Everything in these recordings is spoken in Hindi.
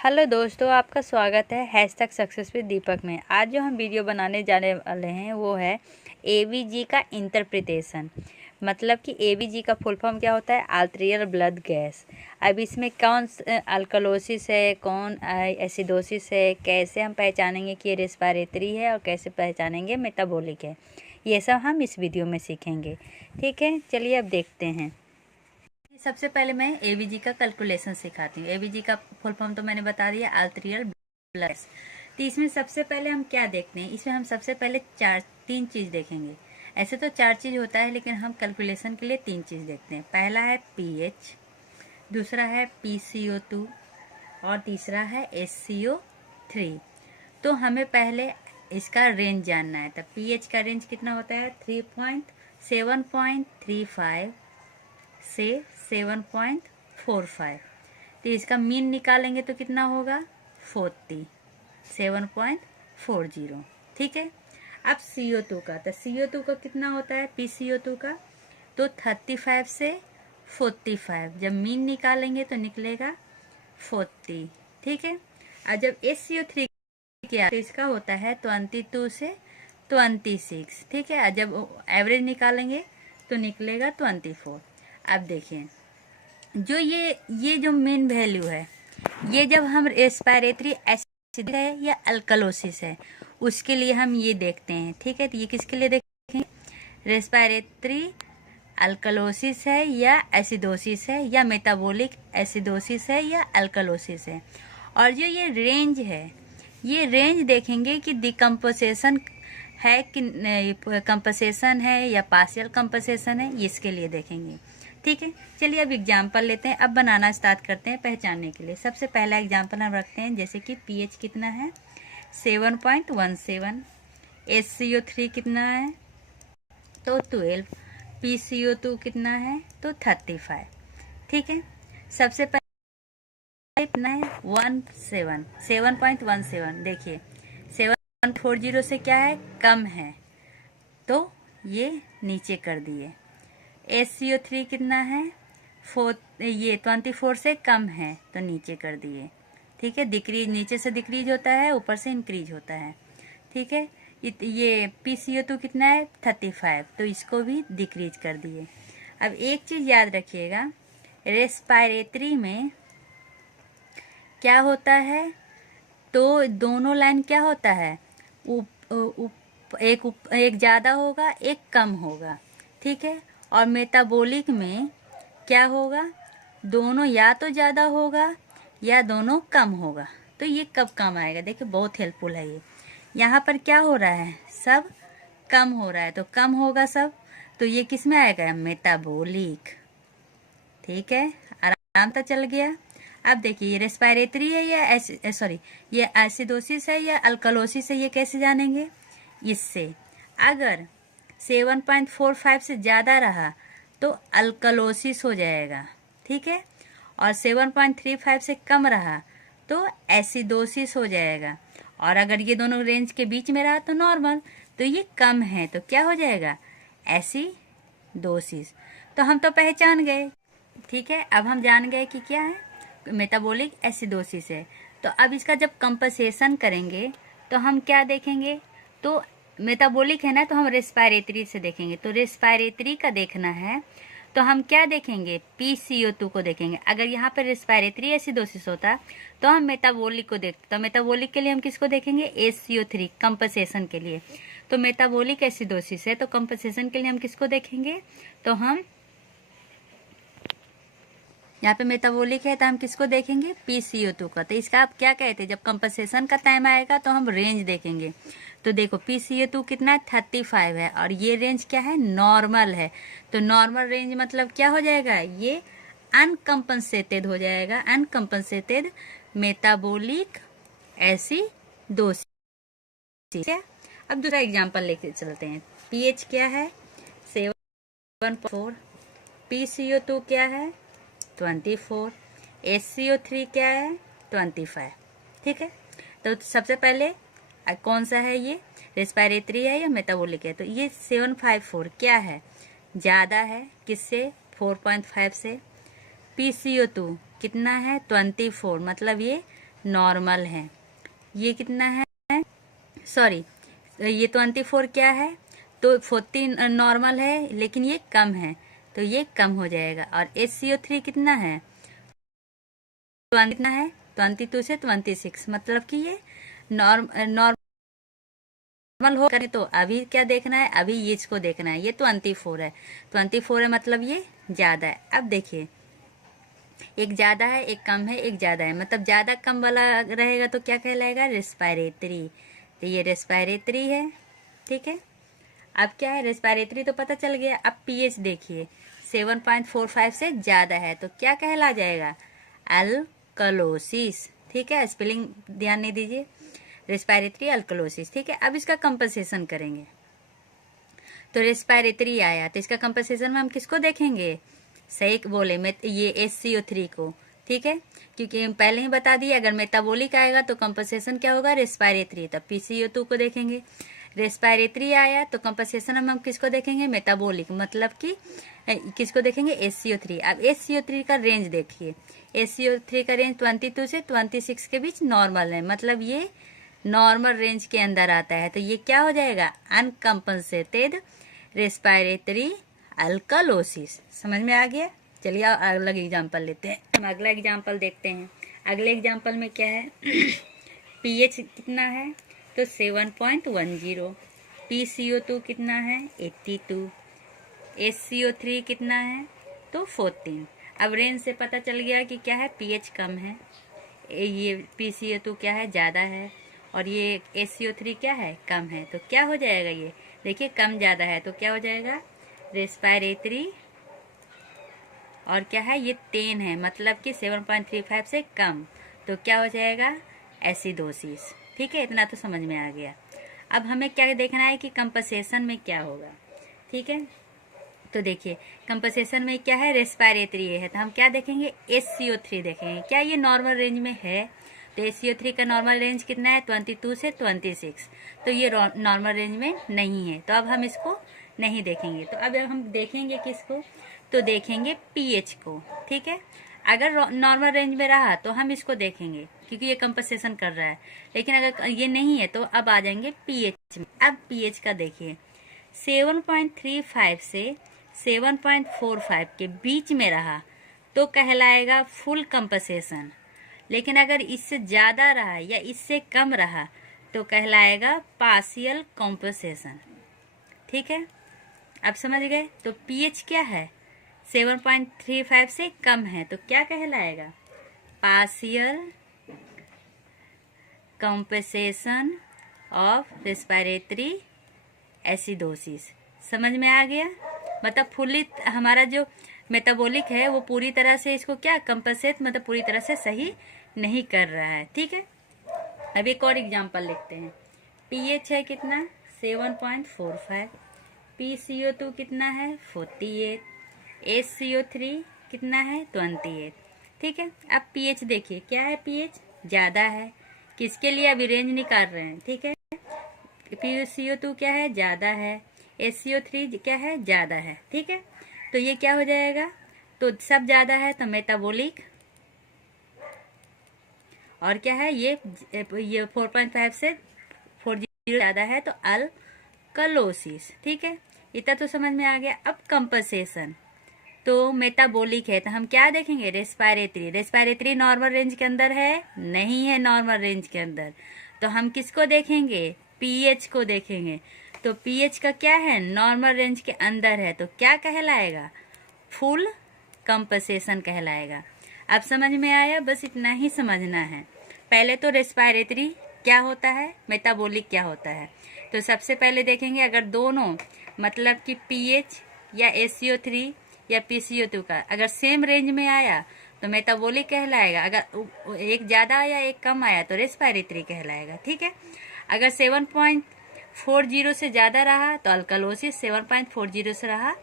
हेलो दोस्तों, आपका स्वागत है हैशटैग सक्सेस विद दीपक में। आज जो हम वीडियो बनाने जाने वाले हैं वो है एवीजी का इंटरप्रिटेशन। मतलब कि एवीजी का फुल फॉर्म क्या होता है? Arterial blood gas. अब इसमें कौन अल्कलोसिस है, कौन एसिडोसिस है, कैसे हम पहचानेंगे कि ये रेस्पिरेटरी है और कैसे पहचानेंगे मेटाबॉलिक है, ये सब हम इस वीडियो में सीखेंगे। ठीक है, चलिए अब देखते हैं। सबसे पहले मैं एवीजी का कैलकुलेशन सिखाती हूँ। एवीजी का फुल फॉर्म तो मैंने बता दिया, आर्टेरियल ब्लड गैस। तो इसमें सबसे पहले हम क्या देखते हैं? इसमें हम सबसे पहले तीन चीज़ देखेंगे। ऐसे तो चार चीज़ होता है, लेकिन हम कैलकुलेशन के लिए तीन चीज़ देखते हैं। पहला है पीएच, दूसरा है PCO2 और तीसरा है SCO3। तो हमें पहले इसका रेंज जानना है। तो पीएच का रेंज कितना होता है? 7.35 से 7.45। तो इसका मीन निकालेंगे तो कितना होगा? 7.40। ठीक है। अब CO2 का, तो CO2 का कितना होता है? PCO2 का तो 35 से 45। जब मीन निकालेंगे तो निकलेगा 40। ठीक है। और जब SCO3 किया तो इसका होता है 22 से 26। ठीक है। और जब एवरेज निकालेंगे तो निकलेगा 24। अब देखिए, जो ये जो मेन वैल्यू है, ये जब हम रेस्पिरेटरी एसिड है या अल्कलोसिस है उसके लिए हम ये देखते हैं। ठीक है। तो ये किसके लिए देखेंगे? रेस्पिरेटरी अल्कलोसिस है या एसिडोसिस है या मेटाबॉलिक एसिडोसिस है या अल्कलोसिस है। और जो ये रेंज है, ये रेंज देखेंगे कि डिकम्पोजिशन है कि कंपनसेशन है या पार्शियल कंपनसेशन है, इसके लिए देखेंगे। ठीक है। चलिए अब एग्जाम्पल लेते हैं। अब बनाना स्टार्ट करते हैं पहचानने के लिए। सबसे पहला एग्जाम्पल हम रखते हैं, जैसे कि पीएच कितना है? 7.17। SCO3 कितना है? तो 12। PCO2 कितना है? तो 35। ठीक है। सबसे पहले कितना है? 7.17। देखिए 7.40 से क्या है? कम है, तो ये नीचे कर दिए। SCO3 कितना है? 24 से कम है, तो नीचे कर दिए। ठीक है। डिक्रीज, नीचे से डिक्रीज होता है, ऊपर से इंक्रीज होता है। ठीक है। ये PCO2 कितना है? 35, तो इसको भी डिक्रीज कर दिए। अब एक चीज याद रखिएगा, रेस्पिरेटरी में क्या होता है? तो दोनों लाइन क्या होता है? एक ज़्यादा होगा, एक कम होगा। ठीक है। और मेटाबॉलिक में क्या होगा? दोनों या तो ज़्यादा होगा या दोनों कम होगा। तो ये कब कम आएगा? देखिए बहुत हेल्पफुल है ये। यहाँ पर क्या हो रहा है? सब कम हो रहा है, तो कम होगा सब, तो ये किस में आएगा? मेटाबॉलिक। ठीक है। आराम से चल गया। अब देखिए, ये रेस्पिरेटरी है या ये एसिडोसिस है या अल्कलोसिस है, ये कैसे जानेंगे? इससे अगर 7.45 से ज़्यादा रहा तो अल्कलोसिस हो जाएगा। ठीक है। और 7.35 से कम रहा तो एसिडोसिस हो जाएगा। और अगर ये दोनों रेंज के बीच में रहा तो नॉर्मल। तो ये कम है तो क्या हो जाएगा? एसिडोसिस। तो हम तो पहचान गए। ठीक है। अब हम जान गए कि क्या है? मेटाबॉलिक एसिडोसिस है। तो अब इसका जब कंपनसेशन करेंगे तो हम क्या देखेंगे? तो मेटाबॉलिक है ना, तो हम रेस्पिरेटरी से देखेंगे। तो रेस्पिरेटरी का देखना है तो हम क्या देखेंगे? PCO2 को देखेंगे। अगर यहाँ पर रेस्पिरेटरी एसिडोसिस होता तो हम मेटाबॉलिक को देखते। तो मेटाबॉलिक के लिए हम किसको देखेंगे? SCO3 कंपनसेशन के लिए। तो मेटाबॉलिक एसिडोसिस है तो कंपनसेशन के लिए हम किसको देखेंगे? तो हम यहाँ पे मेटाबॉलिक है तो हम किसको देखेंगे? PCO2 का। तो इसका आप क्या कहते हैं? जब कंपनसेशन का टाइम आएगा तो हम रेंज देखेंगे। तो देखो PCO2 कितना है? 35 है, और ये रेंज क्या है? नॉर्मल है। तो नॉर्मल रेंज मतलब क्या हो जाएगा? ये अनकम्पनसेटेड हो जाएगा, अनकम्पनसेटेड मेटाबॉलिक एसिडोसिस। ठीक है। अब दूसरा एग्जाम्पल लेके चलते हैं। पीएच क्या है? 7.4। PCO2 क्या है? 24। SCO3 क्या है? 25। ठीक है। तो सबसे पहले कौन सा है? ये रेस्पिरेटरी है या मेटाबॉलिक है? तो ये 754 क्या है? ज़्यादा है किससे? 4.5 से। PCO2 कितना है? 24, मतलब ये नॉर्मल है। ये कितना है, सॉरी ये 24 क्या है, तो 40 नॉर्मल है लेकिन ये कम है, तो ये कम हो जाएगा। और HCO3 कितना है, 20 कितना है, 22 से 26, मतलब कि ये नॉर्मल हो करे। तो अभी क्या देखना है, अभी ये इसको देखना है, ये 24 है, 24 है मतलब ये ज़्यादा है। अब देखिए एक ज़्यादा है एक कम है, एक ज़्यादा है, मतलब ज़्यादा कम वाला रहेगा तो क्या कहलाएगा, रेस्पायरेटरी। तो ये रेस्पायरेटरी है, ठीक है। अब क्या है, रेस्पायरेटरी तो पता चल गया। अब पीएच देखिए 7.45 से ज़्यादा है तो क्या कहला जाएगा, अल्कलोसिस, ठीक है। स्पेलिंग ध्यान नहीं दीजिए, रेस्पायरेटरी अल्कलोसिस, ठीक है। अब इसका कंपनसेशन करेंगे। तो रेस्पायरेटरी आया तो इसका कंपनसेशन में हम किसको देखेंगे, सही बोले मैं ये HCO3 को, ठीक है, क्योंकि पहले ही बता दिया अगर मेटाबॉलिक आएगा तो कंपनसेशन क्या होगा, रेस्पायरेटरी। तब PCO2 को देखेंगे। रेस्पायरेटरी आया तो कंपनसेशन हम किसको देखेंगे, मेटाबॉलिक, मतलब कि किसको देखेंगे, HCO3। अब HCO3 का रेंज देखिए, HCO3 का रेंज 22 से 26 के बीच नॉर्मल है, मतलब ये नॉर्मल रेंज के अंदर आता है। तो ये क्या हो जाएगा, अनकम्पनसेटेड रेस्पायरेटरी अल्कलोसिस। समझ में आ गया। चलिए अगला एग्जांपल लेते हैं। हम अगला एग्जांपल देखते हैं। अगले एग्जांपल में क्या है पीएच कितना है, तो 7.10, PCO2 कितना है, 82, HCO3 कितना है, तो 14। अब रेंज से पता चल गया कि क्या है, पीएच कम है, ये PCO2 क्या है, ज़्यादा है, और ये HCO3 क्या है, कम है। तो क्या हो जाएगा, ये देखिए कम ज़्यादा है तो क्या हो जाएगा, रेस्पायरेटरी, और क्या है ये 10 है, मतलब कि 7.35 से कम, तो क्या हो जाएगा, एसिडोसिस, ठीक है। इतना तो समझ में आ गया। अब हमें क्या देखना है कि कंपनसेशन में क्या होगा, ठीक है। तो देखिए कंपनसेशन में क्या है, रेस्पायरेटरी है, तो हम क्या देखेंगे, HCO3 देखेंगे, क्या ये नॉर्मल रेंज में है। तो HCO3 का नॉर्मल रेंज कितना है, 22 से 26, तो ये नॉर्मल रेंज में नहीं है, तो अब हम इसको नहीं देखेंगे। तो अब हम देखेंगे किसको, तो देखेंगे पीएच को, ठीक है। अगर नॉर्मल रेंज में रहा तो हम इसको देखेंगे क्योंकि ये कंपनसेशन कर रहा है, लेकिन अगर ये नहीं है तो अब आ जाएंगे पीएच में। अब पीएच का देखिए 7.35 से 7.45 के बीच में रहा तो कहलाएगा फुल कंपनसेशन, लेकिन अगर इससे ज़्यादा रहा या इससे कम रहा तो कहलाएगा पार्शियल कंपनसेशन, ठीक है। अब समझ गए। तो पीएच क्या है, 7.35 से कम है तो क्या कहलाएगा, partial compensation of respiratory acidosis. समझ में आ गया, मतलब फुली हमारा जो मेटाबॉलिक है वो पूरी तरह से इसको क्या कंपनसेट, मतलब पूरी तरह से सही नहीं कर रहा है, ठीक है। अब एक और एग्जांपल लिखते हैं। पीएच है कितना, 7.45, PCO2 कितना है, 48, HCO3 कितना है, 28, ठीक है। अब पीएच देखिए क्या है, पीएच ज़्यादा है, किसके लिए अभी रेंज निकाल रहे हैं, ठीक है। PCO2 क्या है, ज़्यादा है, HCO3 क्या है, ज़्यादा है, ठीक है। तो ये क्या हो जाएगा, तो सब ज़्यादा है तो मेटाबॉलिक, और क्या है ये 4.5 से 40 ज़्यादा है तो अल्कलोसिस, ठीक है। इतना तो समझ में आ गया। अब कंपनसेशन, तो मेटाबॉलिक है तो हम क्या देखेंगे, रेस्पायरेटरी। रेस्पायरेटरी नॉर्मल रेंज के अंदर है, नहीं है नॉर्मल रेंज के अंदर, तो हम किसको देखेंगे, पीएच को देखेंगे। तो पीएच का क्या है, नॉर्मल रेंज के अंदर है तो क्या कहलाएगा, फुल कंपनसेशन कहलाएगा। अब समझ में आया, बस इतना ही समझना है। पहले तो रेस्पायरेटरी क्या होता है, मेटाबॉलिक क्या होता है। तो सबसे पहले देखेंगे अगर दोनों मतलब कि पीएच या HCO3 या PCO2 का अगर सेम रेंज में आया तो मेटाबॉलिक कहलाएगा, अगर एक ज़्यादा आया एक कम आया तो रेस्पायरेटरी कहलाएगा, ठीक है। अगर 7.40 से ज़्यादा रहा तो अल्कलोसिस, 7.40 से रहा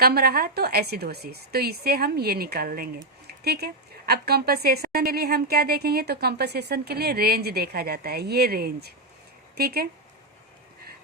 कम रहा तो एसिडोसिस। तो इससे हम ये निकाल लेंगे, ठीक है। अब कंपनसेशन के लिए हम क्या देखेंगे, तो कंपनसेशन के लिए रेंज देखा जाता है, ये रेंज, ठीक है।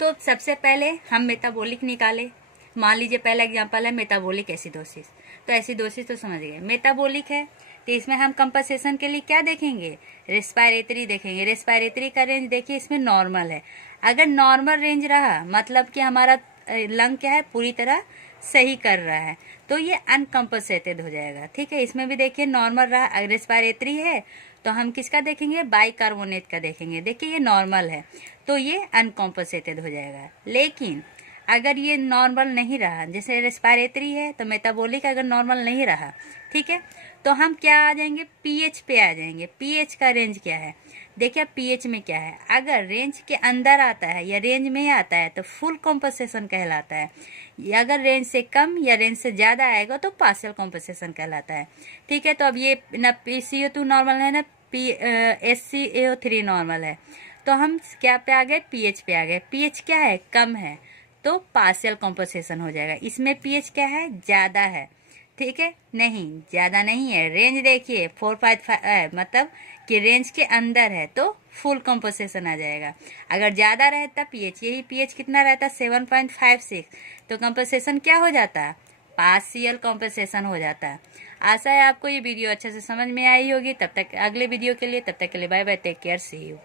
तो सबसे पहले हम मेटाबॉलिक निकाले। मान लीजिए पहला एग्जांपल है मेटाबॉलिक एसिडोसिस, तो एसिडोसिस तो समझ गए, मेटाबॉलिक है तो इसमें हम कंपनसेशन के लिए क्या देखेंगे, रेस्पिरेटरी देखेंगे, रेस्पिरेटरी का रेंज देखिए इसमें नॉर्मल है। अगर नॉर्मल रेंज रहा मतलब कि हमारा लंग क्या है, पूरी तरह सही कर रहा है, तो ये अनकम्पनसेटेड हो जाएगा। ठीक है, इसमें भी देखिए नॉर्मल रहा। अगर रेस्पिरेटरी है तो हम किसका देखेंगे, बाइकार्बोनेट का देखेंगे। देखिए ये नॉर्मल है तो ये अनकम्पनसेटेड हो जाएगा। लेकिन अगर ये नॉर्मल नहीं रहा, जैसे रेस्पिरेटरी है तो मेटाबॉलिक अगर नॉर्मल नहीं रहा, ठीक है, तो हम क्या आ जाएंगे, पीएच पे आ जाएंगे। पीएच का रेंज क्या है, देखिए पीएच में क्या है, अगर रेंज के अंदर आता है या रेंज में आता है तो फुल कॉम्पनसेशन कहलाता है, या अगर रेंज से कम या रेंज से ज़्यादा आएगा तो पार्शियल कॉम्पनसेशन कहलाता है। ठीक है, तो अब ये ना PCO2 नॉर्मल है ना SCO3 नॉर्मल है, तो हम क्या पे आ गए, पीएच पे आ गए। पीएच क्या है, कम है, तो पार्शियल कॉम्पनसेशन हो जाएगा। इसमें पीएच क्या है, ज़्यादा है। ठीक है, नहीं ज़्यादा नहीं है, रेंज देखिए 4.5 मतलब कि रेंज के अंदर है तो फुल कॉम्पनसेशन आ जाएगा। अगर ज़्यादा रहता पीएच, यही पीएच कितना रहता 7.56, तो कॉम्पनसेशन क्या हो जाता, पार्शियल कॉम्पनसेशन हो जाता है। आशा है आपको ये वीडियो अच्छे से समझ में आई होगी। तब तक अगले वीडियो के लिए, तब तक के लिए bye bye, take care, see you.